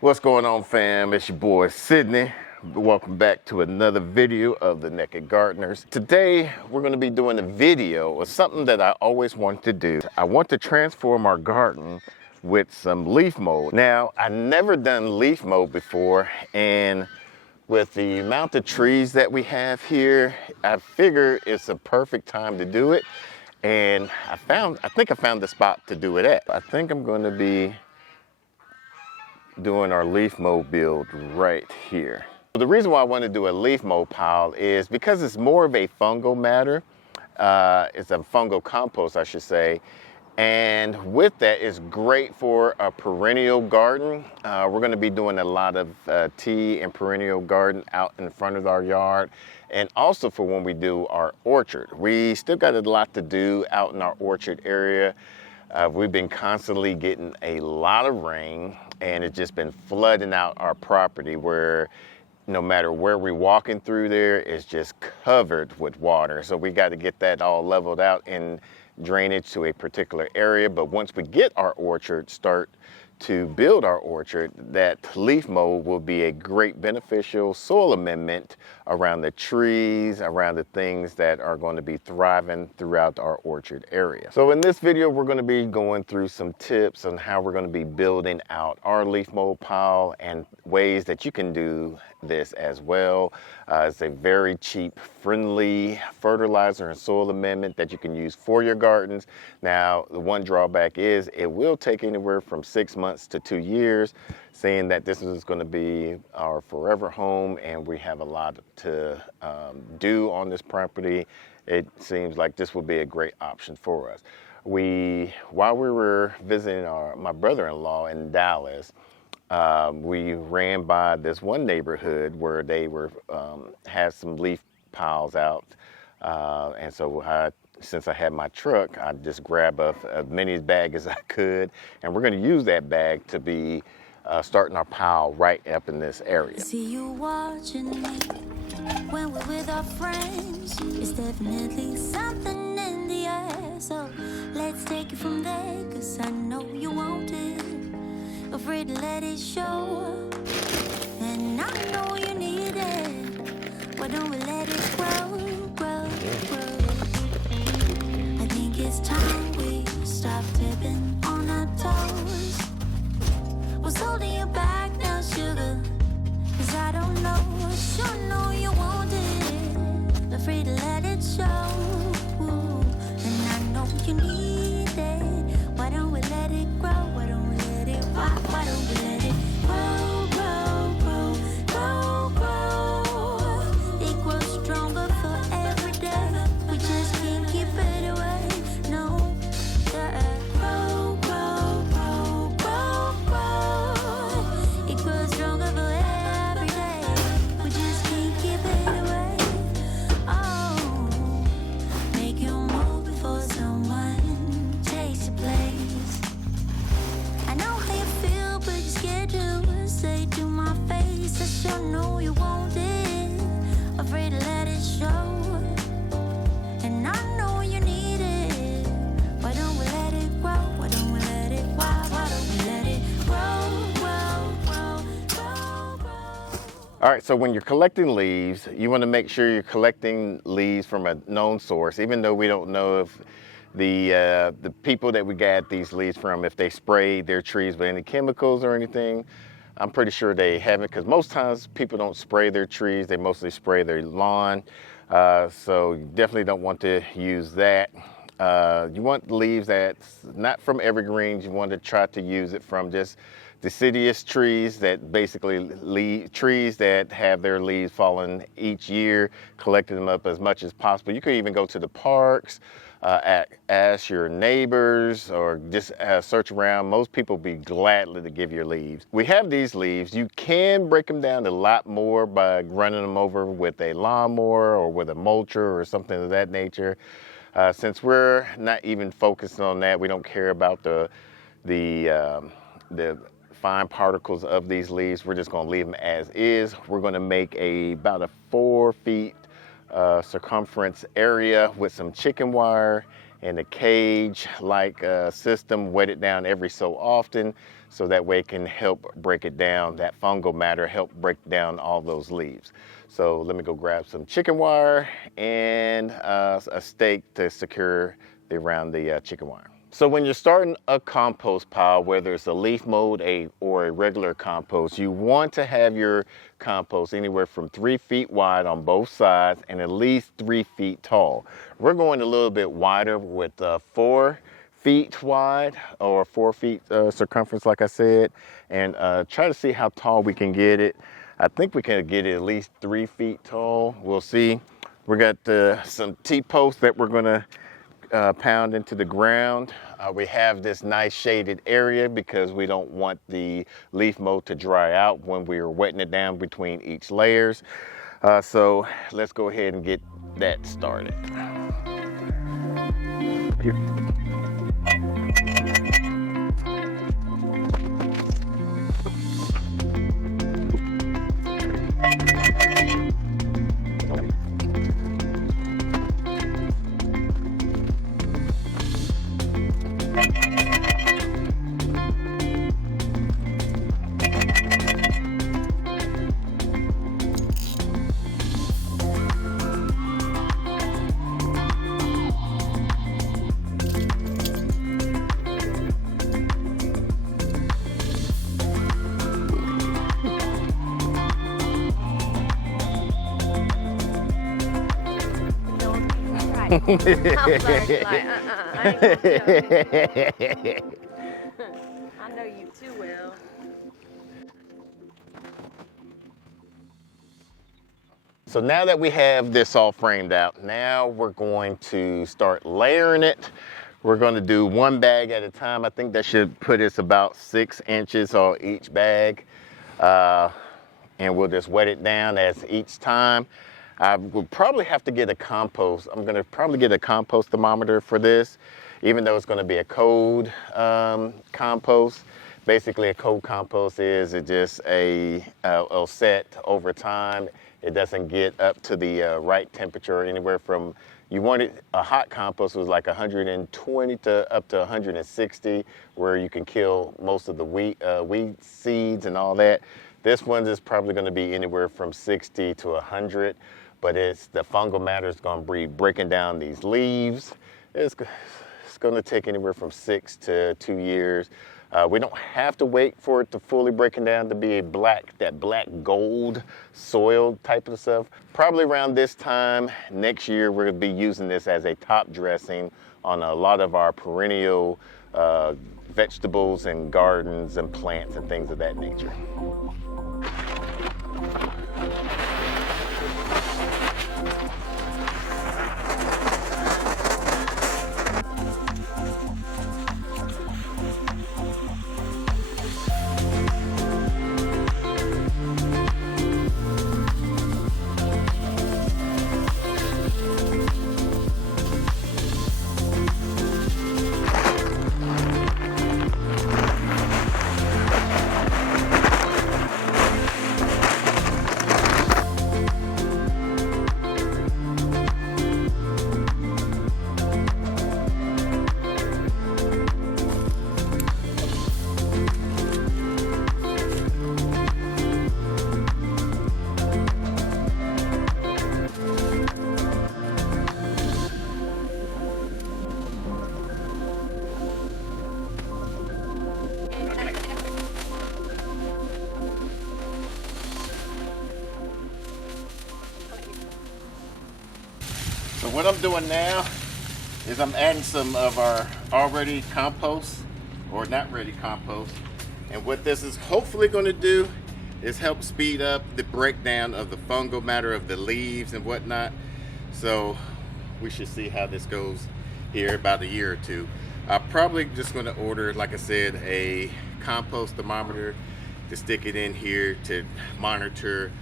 What's going on, fam? It's your boy Sydney. Welcome back to another video of the Naked Gardeners. Today we're going to be doing a video of something that I always wanted to do. I want to transform our garden with some leaf mold. Now, I never done leaf mold before, and with the amount of trees that we have here, I figure it's a perfect time to do it. And I think I found the spot to do it at. I think I'm going to be doing our leaf mold build right here. The reason why I want to do a leaf mold pile is because it's more of a fungal matter. It's a fungal compost, I should say. And with that, it's great for a perennial garden. We're going to be doing a lot of tea and perennial garden out in front of our yard, and also for when we do our orchard. We still got a lot to do out in our orchard area. We've been constantly getting a lot of rain, and it's just been flooding out our property where no matter where we're walking through there, it's just covered with water. So we got to get that all leveled out and drainage to a particular area. But once we get our orchard, start to build our orchard, that leaf mold will be a great beneficial soil amendment around the trees, around the things that are going to be thriving throughout our orchard area. So in this video, we're going to be going through some tips on how we're going to be building out our leaf mold pile and ways that you can do this as well. It's a very cheap, friendly fertilizer and soil amendment that you can use for your gardens. Now, the one drawback is it will take anywhere from 6 months to 2 years, saying that this is going to be our forever home and we have a lot to do on this property. It seems like this would be a great option for us. While we were visiting my brother-in-law in Dallas, we ran by this one neighborhood where they had some leaf piles out, and so since I had my truck, I just grabbed as many bag as I could, and we're going to use that bag to be starting our pile right up in this area. See you watching me when we're with our friends. It's definitely something in the air, so let's take it from there, 'cause I know you want it. Afraid to let it show, and I know you need it. Why don't we let it grow, grow, grow? I think it's time we stop tipping on our toes. What's holding you back now, sugar? 'Cause I don't know, sure know you want it. Afraid to let it show, and I know you need it. Why don't we let it grow? Why don't we let it rock? Why don't we let it grow, grow, grow, grow, grow? It grows stronger for every day. We just can't keep it away. No, yeah. Grow, grow, grow, grow, grow. It grows stronger for every day. We just can't keep it away. Oh, make you move before someone takes your place. I know how you feel, but you're scared to say to my face. I sure know you want it. Afraid to let it show, and I know you need it. Why don't we let it grow? Why don't we let it? Why don't we let it grow, grow, grow, grow, grow? All right, so when you're collecting leaves, you want to make sure you're collecting leaves from a known source, even though we don't know if the people that we got these leaves from, if they sprayed their trees with any chemicals or anything. I'm pretty sure they haven't, because most times people don't spray their trees, they mostly spray their lawn. So you definitely don't want to use that. You want leaves that's not from evergreens. You want to try to use it from just deciduous trees, that basically trees that have their leaves falling each year, collecting them up as much as possible. You could even go to the parks, ask your neighbors, or just search around. Most people will be glad to give your leaves. We have these leaves. You can break them down a lot more by running them over with a lawnmower or with a mulcher or something of that nature. Since we're not even focused on that, we don't care about the fine particles of these leaves. We're just going to leave them as is. We're going to make about a 4 feet circumference area with some chicken wire and a cage like system, wet it down every so often so that way it can help break it down. That fungal matter help break down all those leaves. So let me go grab some chicken wire and a stake to secure around the chicken wire. So when you're starting a compost pile, whether it's a leaf mold or a regular compost, you want to have your compost anywhere from 3 feet wide on both sides and at least 3 feet tall. We're going a little bit wider with 4 feet wide or 4 feet circumference, like I said, and try to see how tall we can get it. I think we can get it at least 3 feet tall. We'll see. We got some T-posts that we're gonna pound into the ground. We have this nice shaded area because we don't want the leaf mold to dry out when we are wetting it down between each layers. So let's go ahead and get that started. I'm like, I ain't gonna do it. I know you too well. So now that we have this all framed out, now we're going to start layering it. We're going to do 1 bag at a time. I think that should put us about 6 inches on each bag. And we'll just wet it down as each time. I would probably have to get a compost. I'm gonna probably get a compost thermometer for this, even though it's gonna be a cold compost. Basically, a cold compost is it just it'll set over time. It doesn't get up to the right temperature, anywhere from, you want it, a hot compost was like 120 to up to 160, where you can kill most of the weed seeds and all that. This one is probably gonna be anywhere from 60 to 100. But it's the fungal matter is going to be breaking down these leaves. It's going to take anywhere from 6 to 2 years. We don't have to wait for it to fully breaking down to be that black gold soil type of stuff. Probably around this time next year, we're going to be using this as a top dressing on a lot of our perennial vegetables and gardens and plants and things of that nature. So what I'm doing now is I'm adding some of our already compost, or not ready compost. And what this is hopefully going to do is help speed up the breakdown of the fungal matter of the leaves and whatnot. So we should see how this goes here about a year or two. I'm probably just going to order, like I said, a compost thermometer to stick it in here to monitor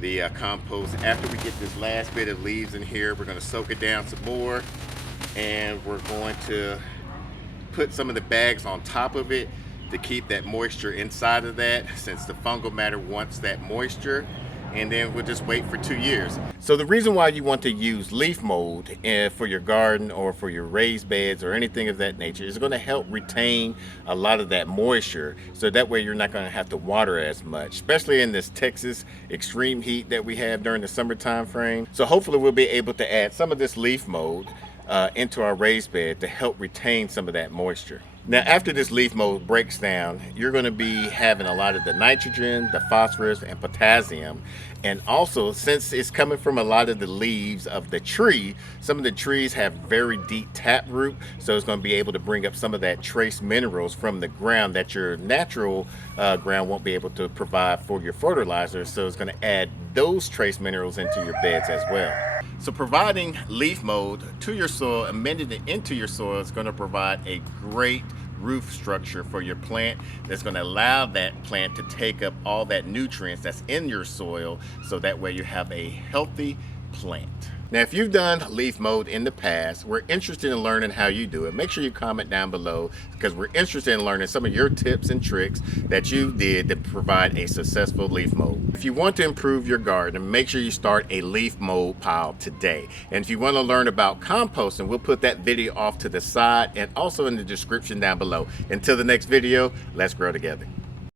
the compost. After we get this last bit of leaves in here, we're going to soak it down some more, and we're going to put some of the bags on top of it to keep that moisture inside of that, since the fungal matter wants that moisture. and then we'll just wait for 2 years. So the reason why you want to use leaf mold for your garden or for your raised beds or anything of that nature is going to help retain a lot of that moisture, so that way you're not going to have to water as much, especially in this Texas extreme heat that we have during the summer time frame. So hopefully we'll be able to add some of this leaf mold into our raised bed to help retain some of that moisture. Now, after this leaf mold breaks down, you're going to be having a lot of the nitrogen, the phosphorus, and potassium. And also, since it's coming from a lot of the leaves of the tree, some of the trees have very deep taproot, so it's going to be able to bring up some of that trace minerals from the ground that your natural ground won't be able to provide for your fertilizers. So it's going to add those trace minerals into your beds as well. So providing leaf mold to your soil, amending it into your soil, is going to provide a great roof structure for your plant that's going to allow that plant to take up all that nutrients that's in your soil, so that way you have a healthy plant. Now, if you've done leaf mold in the past, we're interested in learning how you do it. Make sure you comment down below, because we're interested in learning some of your tips and tricks that you did to provide a successful leaf mold. If you want to improve your garden, make sure you start a leaf mold pile today. And if you want to learn about composting, we'll put that video off to the side and also in the description down below. Until the next video, let's grow together.